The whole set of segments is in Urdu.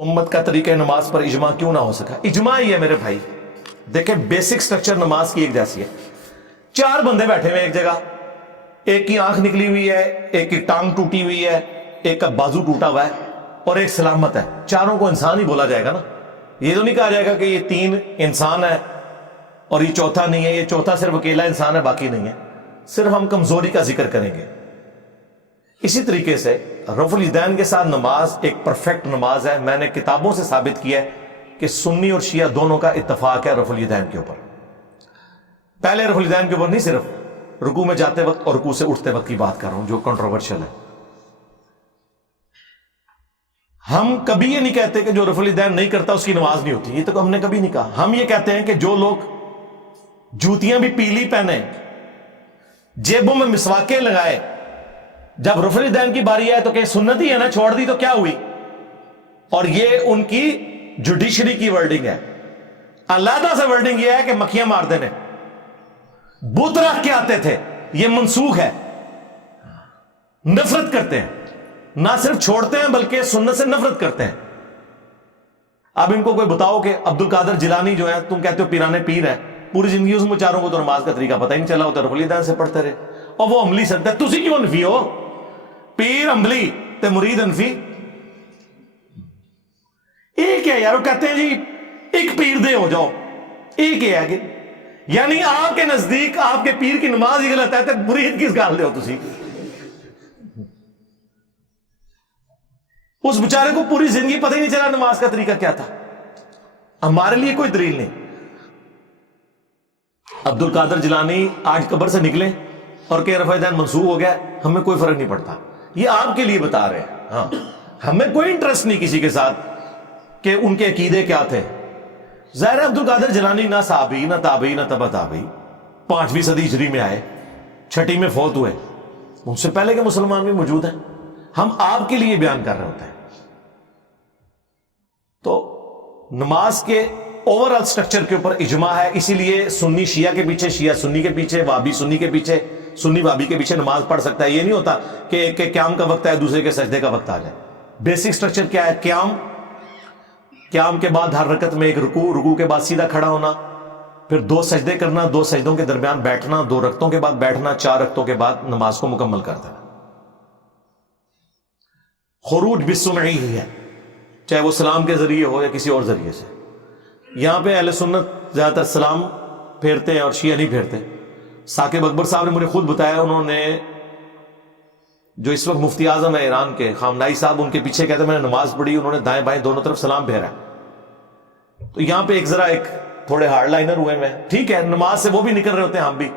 امت کا طریقہ نماز پر اجماع کیوں نہ ہو سکا؟ اجماع ہی ہے میرے بھائی. دیکھیں بیسک سٹرکچر نماز کی ایک جیسی ہے. چار بندے بیٹھے ہوئے ایک جگہ، ایک کی آنکھ نکلی ہوئی ہے، ایک کی ٹانگ ٹوٹی ہوئی ہے، ایک کا بازو ٹوٹا ہوا ہے اور ایک سلامت ہے. چاروں کو انسان ہی بولا جائے گا نا. یہ تو نہیں کہا جائے گا کہ یہ تین انسان ہے اور یہ چوتھا نہیں ہے، یہ چوتھا صرف اکیلا انسان ہے باقی نہیں ہے. صرف ہم کمزوری کا ذکر کریں گے. اسی طریقے سے رفع الیدین کے ساتھ نماز ایک پرفیکٹ نماز ہے. میں نے کتابوں سے ثابت کیا ہے کہ سنی اور شیعہ دونوں کا اتفاق ہے رفع الیدین کے اوپر. پہلے رفع الیدین کے اوپر نہیں، صرف رکوع میں جاتے وقت اور رکوع سے اٹھتے وقت کی بات کر رہا ہوں جو کنٹروورشل ہے. ہم کبھی یہ نہیں کہتے کہ جو رفع الیدین نہیں کرتا اس کی نماز نہیں ہوتی. یہ تو ہم نے کبھی نہیں کہا. ہم یہ کہتے ہیں کہ جو لوگ جوتیاں بھی پیلی پہنے، جیبوں میں مسواکیں لگائے، جب رفع الیدین کی باری آئے تو کہ سنت ہی ہے نا، چھوڑ دی تو کیا ہوئی. اور یہ ان کی جوڈیشری کی ورڈنگ ہے. علیحدہ سے ورڈنگ یہ ہے کہ مکھیاں مار دینے، بت رکھ کے آتے تھے، یہ منسوخ ہے. نفرت کرتے ہیں، نہ صرف چھوڑتے ہیں بلکہ سنت سے نفرت کرتے ہیں. اب ان کو کوئی بتاؤ کہ عبد القادر جیلانی جو ہے، تم کہتے ہو پیرانے پیر ہے، پوری زندگی اس میں چاروں کو تو نماز کا طریقہ پتہ ہی نہیں چلا ہوتا، رفع الیدین سے پڑھتے رہے اور وہ عملی سنت ہے. تسی کیوں انفی ہو؟ پیر عملی تے مرید انفی. ایک ہے یار. وہ کہتے ہیں جی ایک پیر دے ہو جاؤ، ایک ہے کہ یعنی آپ کے نزدیک آپ کے پیر کی نماز ہی غلط ہے تو مرید کس گال دے ہو تسی؟ اس بیچارے کو پوری زندگی پتہ ہی نہیں چلا نماز کا طریقہ کیا تھا. ہمارے لیے کوئی دلیل نہیں. عبد القادر جیلانی آج قبر سے نکلے اور کہ رفع الیدین منسوخ ہو گیا، ہمیں کوئی فرق نہیں پڑتا. یہ آپ کے لیے بتا رہے ہیں. ہاں، ہمیں کوئی انٹرسٹ نہیں کسی کے ساتھ کہ ان کے عقیدے کیا تھے. ظاہر عبد القادر جیلانی نہ صحابی، نہ تابعی، نہ تبع تابعی، 5ویں صدی ہجری میں آئے، 6 میں فوت ہوئے. ان سے پہلے کے مسلمان بھی موجود ہیں. ہم آپ کے لیے بیان کر رہے ہوتے ہیں. تو نماز کے اوور آل سٹرکچر کے اوپر اجماع ہے. اسی لیے سنی شیعہ کے پیچھے، شیعہ سنی کے پیچھے، وہابی سنی کے پیچھے، سنی وہابی کے پیچھے نماز پڑھ سکتا ہے. یہ نہیں ہوتا کہ ایک کے قیام کا وقت ہے دوسرے کے سجدے کا وقت آ جائے. بیسک سٹرکچر کیا ہے؟ قیام کے بعد ہر رکعت میں ایک رکوع، رکوع کے بعد سیدھا کھڑا ہونا، پھر 2 سجدے کرنا، 2 سجدوں کے درمیان بیٹھنا، 2 رکعتوں کے بعد بیٹھنا، 4 رکعتوں کے بعد نماز کو مکمل کر دینا. خروج بالسمعی ہی ہے، چاہے وہ سلام کے ذریعے ہو یا کسی اور ذریعے سے. یہاں پہ اہل سنت زیادہ تر سلام پھیرتے ہیں اور شیعہ نہیں پھیرتے. ثاقب اکبر صاحب نے مجھے خود بتایا، انہوں نے جو اس وقت مفتی اعظم ہے ایران کے، خامنائی صاحب، ان کے پیچھے کہتے ہیں میں نے نماز پڑھی، انہوں نے دائیں بائیں دونوں طرف سلام پھیرا. تو یہاں پہ ایک تھوڑے ہارڈ لائنر ہوئے میں. ٹھیک ہے، نماز سے وہ بھی نکل رہے ہوتے ہیں، ہم بھی.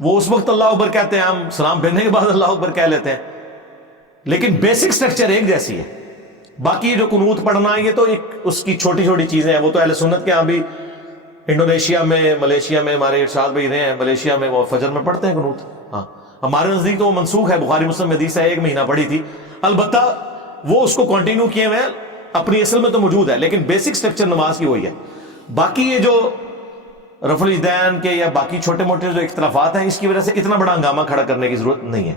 وہ اس وقت اللہ اکبر کہتے ہیں، ہم سلام پھیرنے کے بعد اللہ اکبر کہہ لیتے ہیں. لیکن بیسک سٹرکچر ایک جیسی ہے. باقی جو قنوت پڑھنا ہے یہ تو ایک اس کی چھوٹی چھوٹی چیزیں ہیں. وہ تو اہل سنت کے ہاں بھی انڈونیشیا میں، ملیشیا میں ہمارے ارشاد بھائی رہے ہیں، ملیشیا میں وہ فجر میں پڑھتے ہیں قنوت. ہاں، ہمارے نزدیک تو وہ منسوخ ہے. بخاری مسلم میں حدیث ہے 1 مہینہ پڑھی تھی. البتہ وہ اس کو کنٹینیو کیے ہوئے ہیں، اپنی اصل میں تو موجود ہے، لیکن بیسک سٹرکچر نماز کی وہی ہے. باقی یہ جو رفع الیدین کے یا باقی چھوٹے موٹے جو اختلافات ہیں، اس کی وجہ سے اتنا بڑا ہنگامہ کھڑا کرنے کی ضرورت نہیں ہے.